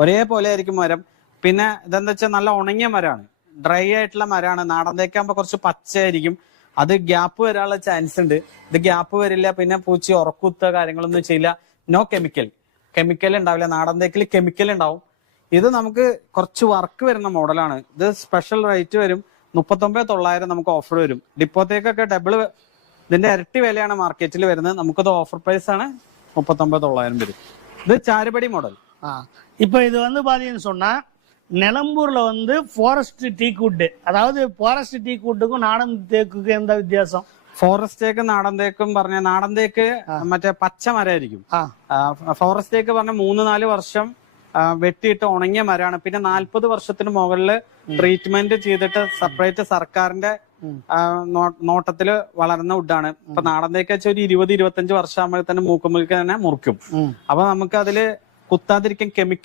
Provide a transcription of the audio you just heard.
ഒരേപോലെ ആയിരിക്കും മരം. പിന്നെ ഇതെന്താ വെച്ചാൽ നല്ല ഉണങ്ങിയ മരമാണ്, ഡ്രൈ ആയിട്ടുള്ള മരമാണ്. നാടൻ തേക്കാകുമ്പോൾ കുറച്ച് പച്ചയായിരിക്കും, അത് ഗ്യാപ്പ് വരാനുള്ള ചാൻസ് ഉണ്ട്. ഇത് ഗ്യാപ്പ് വരില്ല, പിന്നെ പൂച്ചി ഉറക്കുത്ത കാര്യങ്ങളൊന്നും ചെയ്യില്ല. നോ കെമിക്കൽ ഉണ്ടാവില്ല. നാടൻ തേക്കിൽ കെമിക്കൽ ഉണ്ടാവും. ഇത് നമുക്ക് കുറച്ച് വർക്ക് വരുന്ന മോഡലാണ്. ഇത് സ്പെഷ്യൽ റേറ്റ് വരും 39,900 നമുക്ക് ഓഫർ വരും. ഡിപ്പോത്തേക്കൊക്കെ ഡബിള് ഇതിന്റെ ഇരട്ടി വിലയാണ് മാർക്കറ്റിൽ വരുന്നത്. നമുക്കത് ഓഫർ പ്രൈസ് ആണ് 39,900 വരും. ഇത് ചാരുപടി മോഡൽ. இப்போ இது வந்து பாத்தீங்கன்னு சொன்னா நிலம்பூர்ல வந்து ஃபாரஸ்ட் டீக் வுட், அதாவது ஃபாரஸ்ட் டீக் வுட்டுக்கும் நாடன் தேக்குக்கும் എന്താ വ്യത്യാസം? ഫോറസ്റ്റ് തേക്ക് നാടൻ തേക്കും പറഞ്ഞ, നാടൻ തേക്ക് മറ്റേ പച്ച മരമായിരിക്കും. ഫോറസ്റ്റ് തേക്ക് പറഞ്ഞ 3-4 വർഷം വെട്ടിയിട്ട് ഉണങ്ങിയ മരമാണ്. പിന്നെ 40 വർഷത്തിന് മുകളില് ട്രീറ്റ്മെന്റ് ചെയ്തിട്ട് സെപ്പറേറ്റ് സർക്കാരിന്റെ നോട്ടത്തില് വളർന്ന വുഡാണ്. ഇപ്പൊ നാടൻ തേക്ക് വെച്ചാൽ ഒരു 20-25 വർഷം ആകുമ്പോൾ തന്നെ മൂക്കുമ്പോഴേക്ക് തന്നെ മുറിക്കും. അപ്പൊ നമുക്ക് അതില് കുത്താതിരിക്കാൻ കെമിക്കൽ